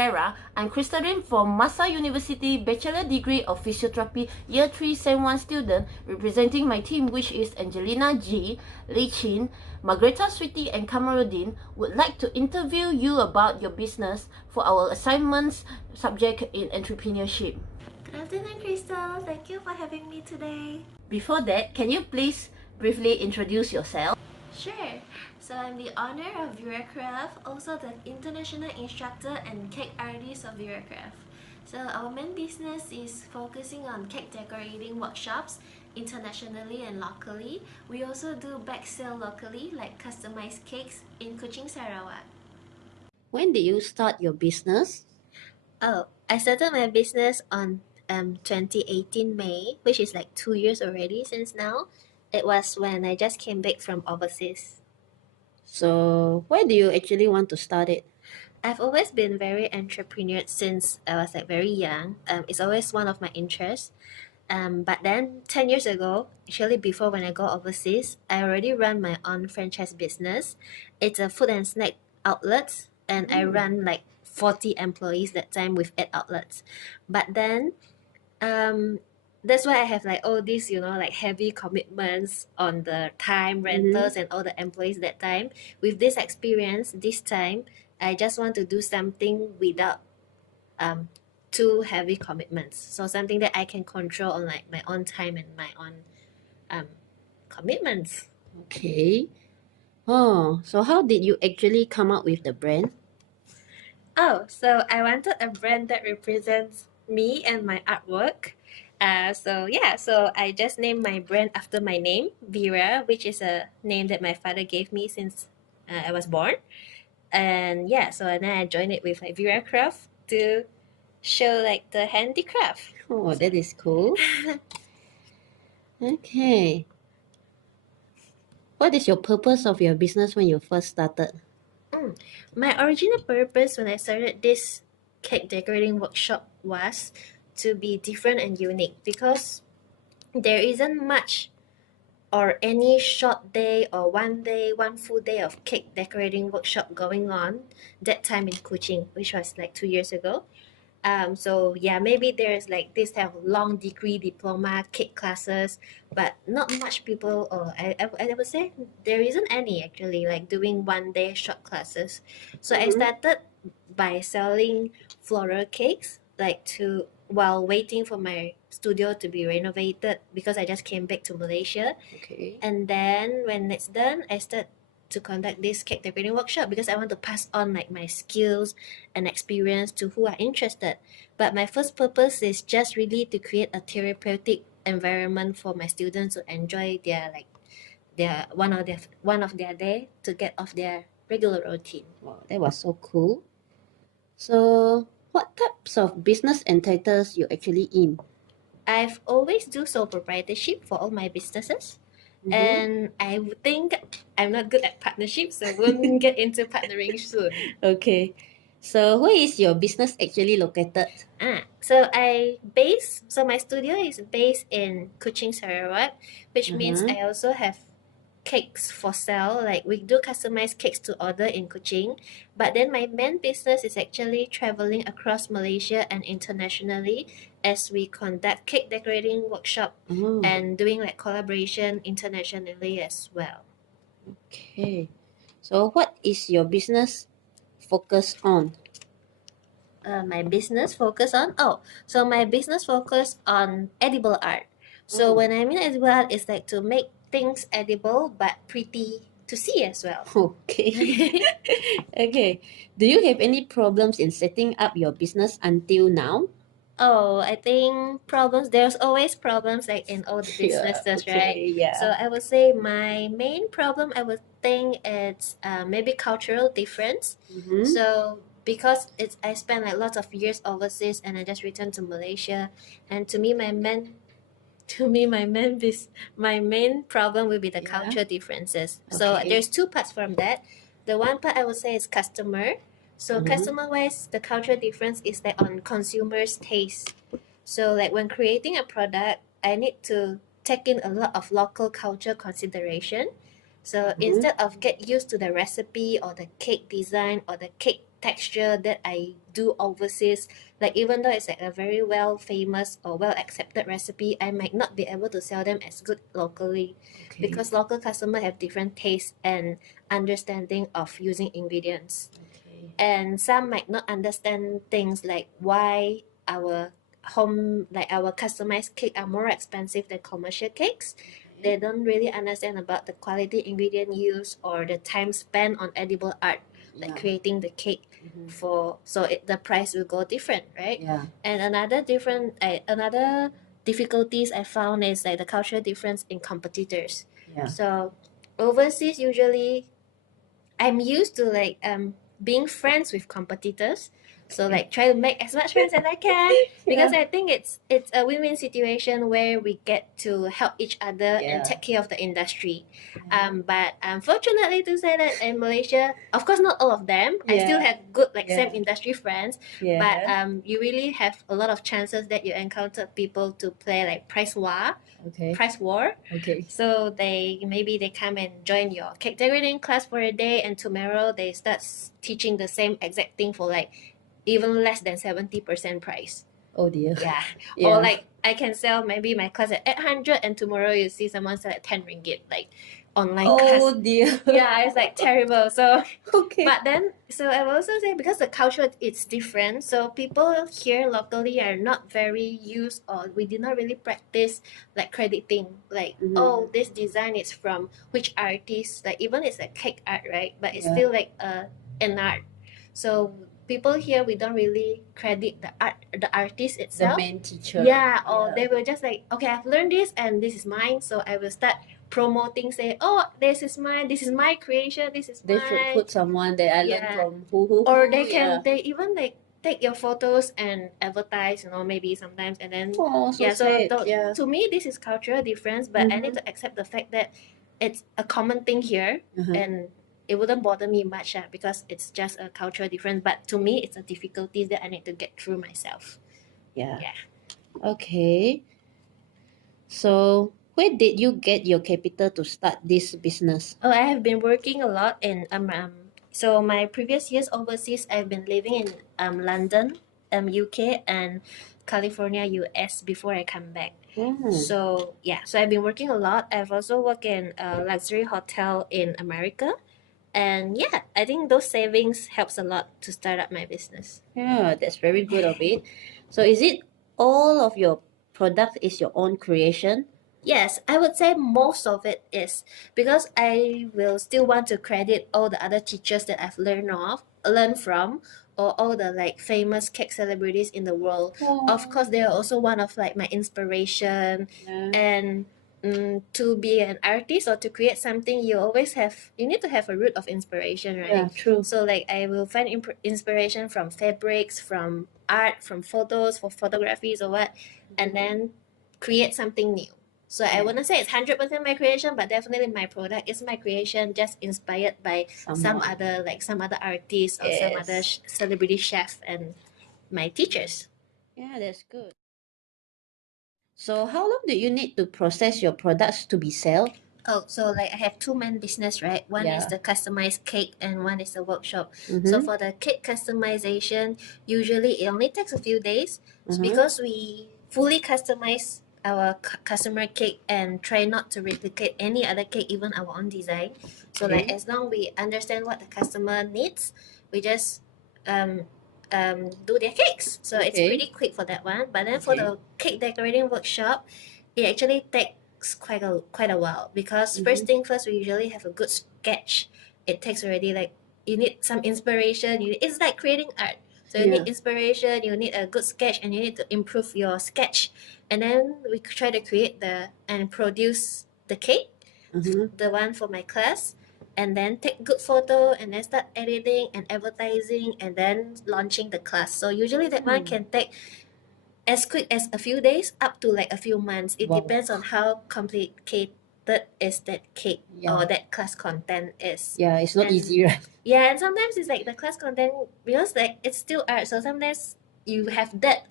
Vera. I'm Kamaruddin from MAHSA University Bachelor degree of Physiotherapy Year 3 Sem 1 student, representing my team, which is Angelina G, Shin, Magretha, Sweety and Kamaruddin. Would like to interview you about your business for our assignments subject in entrepreneurship. Good afternoon, Crystal. Thank you for having me today. Before that, can you please briefly introduce yourself? Sure. So I'm the owner of Vera Craft, also the international instructor and cake artist of Vera Craft. So our main business is focusing on cake decorating workshops internationally and locally. We also do back sale locally, like customized cakes in Kuching, Sarawak. When did you start your business? Oh, I started my business on 2018 May, which is like 2 years already since now. It was when I just came back from overseas. So, why do you actually want to start it? I've always been very entrepreneur since I was like very young. It's always one of my interests. But then 10 years ago, actually before when I go overseas, I already run my own franchise business. It's a food and snack outlets, and I run like 40 employees that time with 8 outlets. But then that's why I have like all these, like heavy commitments on the time rentals and all the employees that time. With this experience, this time, I just want to do something without too heavy commitments. So something that I can control on like my own time and my own commitments. Okay. Oh, so how did you actually come up with the brand? Oh, so I wanted a brand that represents me and my artwork. So I just named my brand after my name, Vera, which is a name that my father gave me since I was born. And yeah, so then I joined it with like Vera Craft to show like the handicraft. Oh, that is cool. Okay. What is your purpose of your business when you first started? My original purpose when I started this cake decorating workshop was to be different and unique, because there isn't much or any short day or one full day of cake decorating workshop going on that time in Kuching, which was like 2 years ago. So yeah, maybe there's like this type of long degree diploma cake classes, but not much people, or I would say there isn't any actually like doing 1 day short classes. So I started by selling floral cakes, like to while waiting for my studio to be renovated, because I just came back to Malaysia. Okay. And then when it's done, I start to conduct this cake decorating workshop because I want to pass on like my skills and experience to who are interested. But my first purpose is just really to create a therapeutic environment for my students to enjoy their one of their day to get off their regular routine. Wow, that was so cool. So, what types of business entities you actually in? I've always do sole proprietorship for all my businesses. And I would think I'm not good at partnership, so won't get into partnering soon. Okay. So, where is your business actually located? So my studio is based in Kuching, Sarawak, which means I also have cakes for sale. Like we do customized cakes to order in Kuching, but then my main business is actually traveling across Malaysia and internationally as we conduct cake decorating workshop and doing like collaboration internationally as well. Okay. So, what is your business focused on? My business focus on so my business focus on edible art. So when I mean edible art, it's like to make things edible but pretty to see as well. Okay. Okay. Do you have any problems in setting up your business until now? Oh, I think there's always problems like in all the businesses, right? Yeah. So I would say my main problem, I would think it's maybe cultural difference. So because I spent like lots of years overseas and I just returned to Malaysia, and to me my main problem will be the culture differences. So Okay. there's two parts from that. The one part I would say is customer. So customer wise, the culture difference is like on consumers' taste. So like when creating a product, I need to take in a lot of local culture consideration. So instead of get used to the recipe or the cake design or the cake texture that I do overseas. Like even though it's like a very well famous or well accepted recipe, I might not be able to sell them as good locally Okay. because local customers have different tastes and understanding of using ingredients. Okay. And some might not understand things like why our our customized cake are more expensive than commercial cakes. They don't really understand about the quality ingredient used or the time spent on edible art, like Yeah. creating the cake the price will go different, right? Yeah. And another difficulties I found is like the cultural difference in competitors. Yeah. So overseas usually I'm used to being friends with competitors. So like try to make as much friends as I can because I think it's a win-win situation where we get to help each other and take care of the industry. But unfortunately to say that in Malaysia, of course not all of them. I still have good same industry friends. But you really have a lot of chances that you encounter people to play like price war. Okay. Price war. Okay. So maybe they come and join your cake decorating class for a day, and tomorrow they start teaching the same exact thing for like even less than 70% price. Oh dear. Yeah. Yeah. Or like I can sell maybe my class at 800 and tomorrow you see someone sell at 10 ringgit, like online class. Oh dear. Yeah, it's like terrible. So Okay. but then so I will also say because the culture is different, so people here locally are not very used or we did not really practice like crediting, like oh this design is from which artist, like even it's a cake art, right? But it's still like an art. So people here we don't really credit the artist The itself. main teacher. Yeah, or they will just like, okay, I've learned this and this is mine, so I will start promoting, say, oh, this is my creation, this is They mine. should put someone that I learned Yeah. from who. Or they can they even like take your photos and advertise, maybe sometimes, and then Oh, so yeah. So sad. to me, this is cultural difference, but I need to accept the fact that it's a common thing here, and it wouldn't bother me much because it's just a cultural difference. But to me, it's a difficulty that I need to get through myself. Yeah. Yeah. Okay. So where did you get your capital to start this business? Oh, I have been working a lot in so my previous years overseas, I've been living in London, UK, and California, US before I come back. So yeah, so I've been working a lot. I've also worked in a luxury hotel in America, and yeah, I think those savings helps a lot to start up my business. Yeah, that's very good of it. So is it all of your product is your own creation? Yes, I would say most of it is because I will still want to credit all the other teachers that I've learned from, or all the like famous cake celebrities in the world. Of course, they are also one of like my inspiration. Yeah. And to be an artist or to create something, you need to have a root of inspiration, right? Yeah, true. So like I will find inspiration from fabrics, from art, from photos, for photographies or what, and then create something new. So I wouldn't say it's 100% my creation, but definitely my product is my creation, just inspired by some other artists or some other celebrity chef and my teachers. Yeah, that's good. So how long do you need to process your products to be sold? Oh, so like I have two main business, right? One is the customized cake and one is the workshop. So for the cake customization, usually it only takes a few days. It's because we fully customize our customer cake and try not to replicate any other cake, even our own design. So like as long we understand what the customer needs, we just do their cakes. So it's pretty quick for that one. But then for the cake decorating workshop, it actually takes quite a while because first thing first, we usually have a good sketch. It takes already like you need some inspiration. It's like creating art. So you need inspiration, you need a good sketch, and you need to improve your sketch. And then we try to create and produce the cake, the one for my class, and then take good photo and then start editing and advertising and then launching the class. So usually that one can take as quick as a few days up to like a few months. It depends on how complicated is that cake or that class content is. Yeah, it's not easy, right? Yeah, and sometimes it's like the class content because like it's still art, so sometimes you have that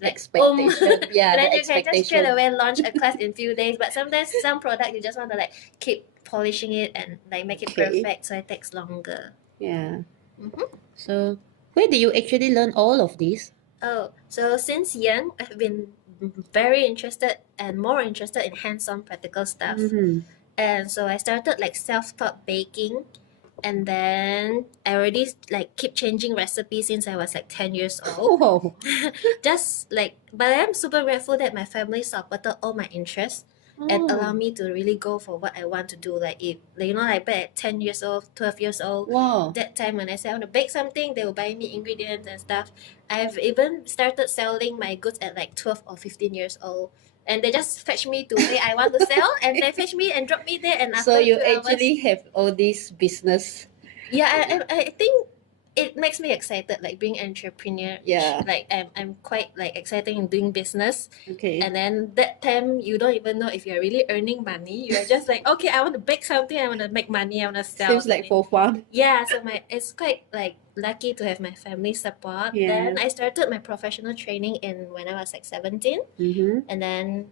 like Expectation. Yeah, and then the you can just straight expectation. away launch a class in few days. But sometimes some product you just want to like keep polishing it and like make it perfect, so it takes longer. Yeah. So where did you actually learn all of this? Oh, so since young, I've been very interested and more interested in hands-on practical stuff. Mm-hmm. And so I started like self-taught baking, and then I already like keep changing recipes since I was like 10 years old. Oh, Just like, but I'm super grateful that my family supported all my interests and allow me to really go for what I want to do. Like if you know, like back at 10 years old, 12 years old, wow. that time when I say I want to bake something, they will buy me ingredients and stuff. I've even started selling my goods at like 12 or 15 years old. And they just fetch me to where I want to sell, and they fetch me and drop me there. And So after you 2 hours, actually have all this business. yeah, I think it makes me excited, like being entrepreneur. Yeah. Like I'm quite like excited in doing business. Okay. And then that time you don't even know if you're really earning money. You're just like, okay, I want to bake something, I want to make money, I want to sell Seems like something. for fun. Yeah, so it's quite like lucky to have my family support. Yeah. Then I started my professional training in when I was like 17. Mm-hmm. And then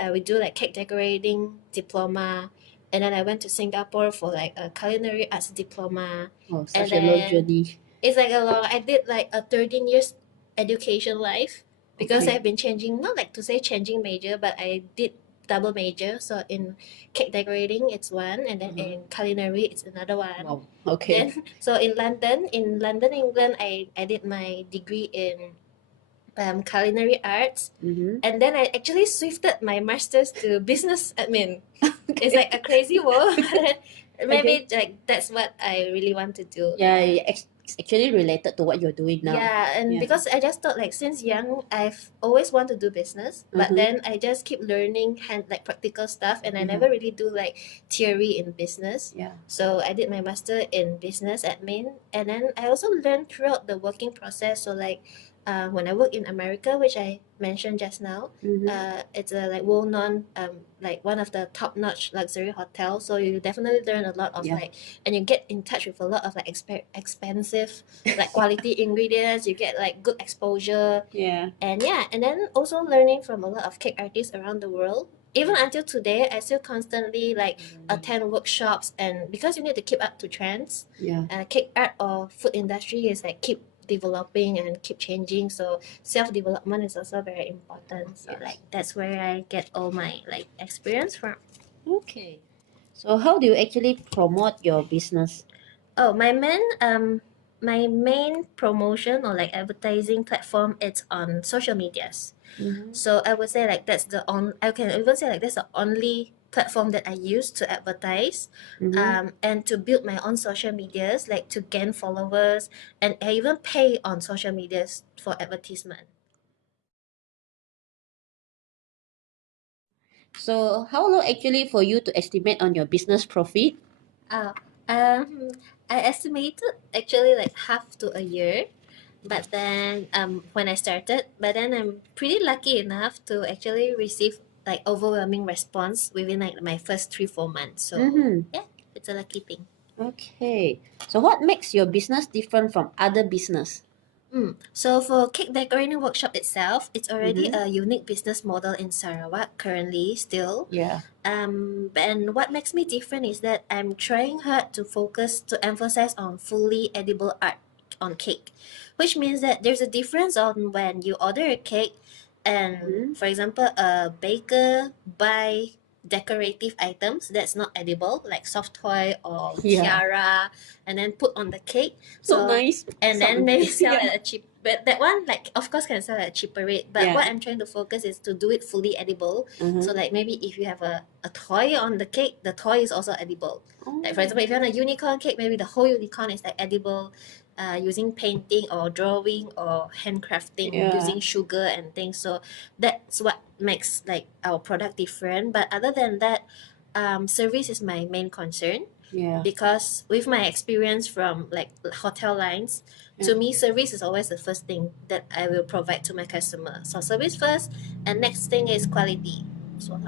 I would do like cake decorating diploma. And then I went to Singapore for like a culinary arts diploma. Oh, And such a long then journey. it's like I did like a 13 years education life because Okay. I've been changing, not like to say changing major, but I did double major. So in cake decorating, it's one, and then in culinary, it's another one. Wow. Okay. Then, so in London, England, I did my degree in culinary arts. Mm-hmm. And then I actually swifted my master's to business admin. It's like a crazy world, but maybe like that's what I really want to do. Yeah, it's actually related to what you're doing now. Yeah, and Yeah. because I just thought like since young I've always wanted to do business, but Mhm. then I just keep learning like practical stuff, and I never really do like theory in business. Yeah. So I did my master in business admin, and then I also learned throughout the working process. So like when I work in America, which I mentioned just now, Mhm. it's a like well-known like one of the top-notch luxury hotels. So you definitely learn a lot of Yeah. like, and you get in touch with a lot of like expensive like quality ingredients. You get like good exposure, Yeah. and yeah, and then also learning from a lot of cake artists around the world. Even until today, I still constantly like attend workshops, and because you need to keep up to trends, Yeah. cake art or food industry is like keep developing and keep changing. So self development is also very important. So Yes. like that's where I get all my like experience from. Okay. So how do you actually promote your business? Oh, my main promotion or like advertising platform, it's on social medias. Mhm. So I would say like I can even say like that's the only platform that I use to advertise, Mhm. and to build my own social medias, like to gain followers, and I even pay on social medias for advertisement. So how long actually for you to estimate on your business profit? Uh, um, I estimated actually like half to a year, but then when I started, but then I'm pretty lucky enough to actually receive like overwhelming response within like my first 3-4 months. So Mhm. yeah, it's a lucky thing. Okay. So what makes your business different from other business? So for cake decorating workshop itself, it's already Mhm. a unique business model in Sarawak currently still. Yeah. And what makes me different is that I'm trying hard to emphasize on fully edible art on cake, which means that there's a difference on when you order a cake, and for example, a baker buy decorative items that's not edible, like soft toy or Yeah. tiara, and then put on the cake. So nice. And then maybe sell Yeah. at a cheap, but that one like of course can sell at a cheaper rate, but Yeah. what I'm trying to focus is to do it fully edible. Mhm. So like maybe if you have a toy on the cake, the toy is also edible. Like for Oh. example, if you want a unicorn cake, maybe the whole unicorn is like edible, using painting or drawing or handcrafting Yeah. using sugar and things. So that's what makes like our product different. But other than that, service is my main concern, Yeah. because with my experience from like hotel lines, to me service is always the first thing that I will provide to my customer. So service first, and next thing is quality. So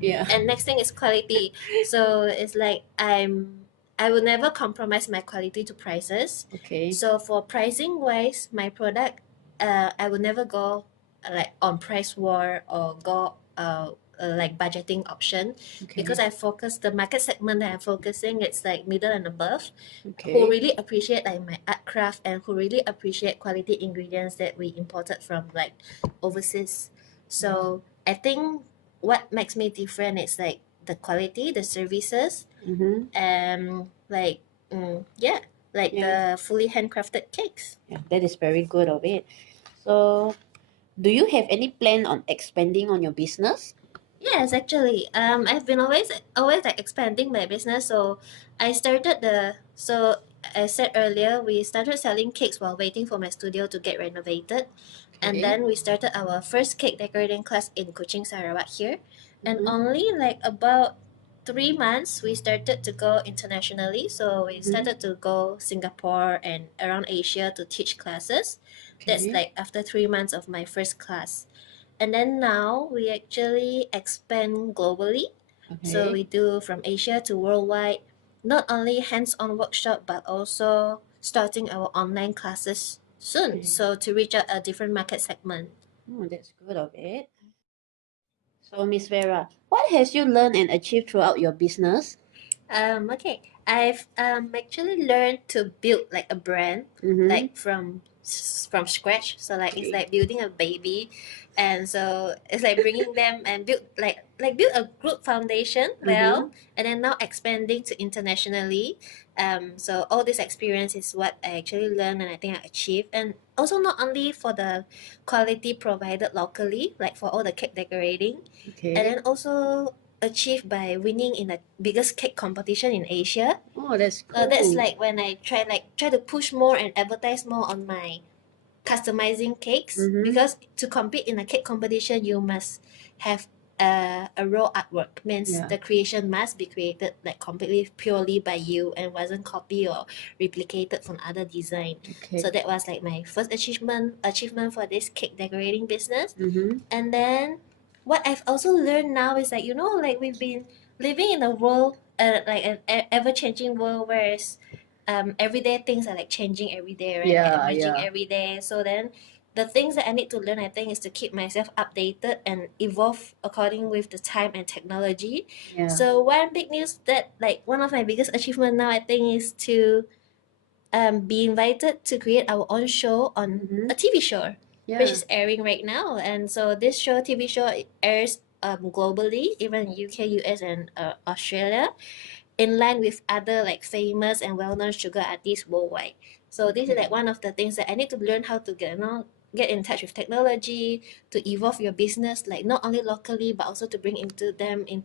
Yeah. and next thing is quality. So it's like I will never compromise my quality to prices. Okay. So for pricing wise, my product, I will never go like on price war or go like budgeting option, Okay. because I focus the market segment that I'm focusing, it's like middle and above, who Okay. really appreciate like my art craft and who really appreciate quality ingredients that we imported from like overseas. So I think what makes me different is like the quality, the services, Mm-hmm. like yeah, like Yeah. the fully handcrafted cakes. Yeah, that is very good of it. So, do you have any plan on expanding on your business? Yes, actually, I've been always like expanding my business. So I started I said earlier, we started selling cakes while waiting for my studio to get renovated, and Okay. then we started our first cake decorating class in Kuching, Sarawak here, and Mhm. only like about 3 months we started to go internationally. So we started to go Singapore and around Asia to teach classes. That's Okay. like after 3 months of my first class. And then now we actually expand globally. So Okay. we do from Asia to worldwide, not only hands-on workshop, but also starting our online classes soon. Okay. So to reach out a different market segment. Oh, that's good of it. So, Miss Vera, what has you learned and achieved throughout your business? Okay. I've actually learned to build like a brand Mm-hmm. like from scratch. So like it's Okay. like building a baby, and so it's like bringing them and build a group foundation well, and then now expanding to internationally. So all this experience is what I actually learned and I think I achieved, and also not only for the quality provided locally, like for all the cake decorating, Okay. and then also achieved by winning in the biggest cake competition in Asia. Oh, that's cool. So that's like when I try to push more and advertise more on my customizing cakes, Mm-hmm. because to compete in a cake competition you must have a raw artwork, means Yeah. the creation must be created like completely purely by you and wasn't copied or replicated from other design. Okay. So that was like my first achievement for this cake decorating business. Mm-hmm. And then what I've also learned now is like, like we've been living in a world, like an ever changing world, whereas everyday things are like changing every day, right? Yeah, Like emerging yeah. every day. So then the things that I need to learn, I think, is to keep myself updated and evolve according with the time and technology. Yeah. So one big news that like one of my biggest achievement now, I think, is to be invited to create our own show on Mhm. a TV show, Yeah. which is airing right now. And so this TV show, it airs globally, even in UK, US, and Australia, in line with other like famous and well-known sugar artists worldwide. So this is like one of the things that I need to learn how to get in touch with technology, to evolve your business, like not only locally but also to bring into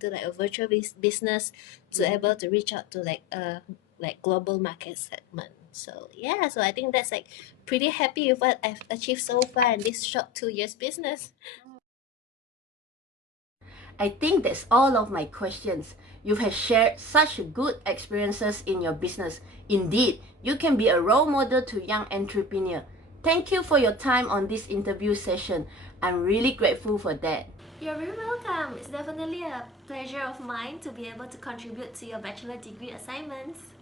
like a virtual business, to able to reach out to like a like global market segment. So yeah, so I think that's like pretty happy with what I've achieved so far in this short 2 years business. I think that's all of my questions. You have shared such good experiences in your business. Indeed, you can be a role model to young entrepreneurs. Thank you for your time on this interview session. I'm really grateful for that. You're very welcome. It's definitely a pleasure of mine to be able to contribute to your bachelor degree assignments.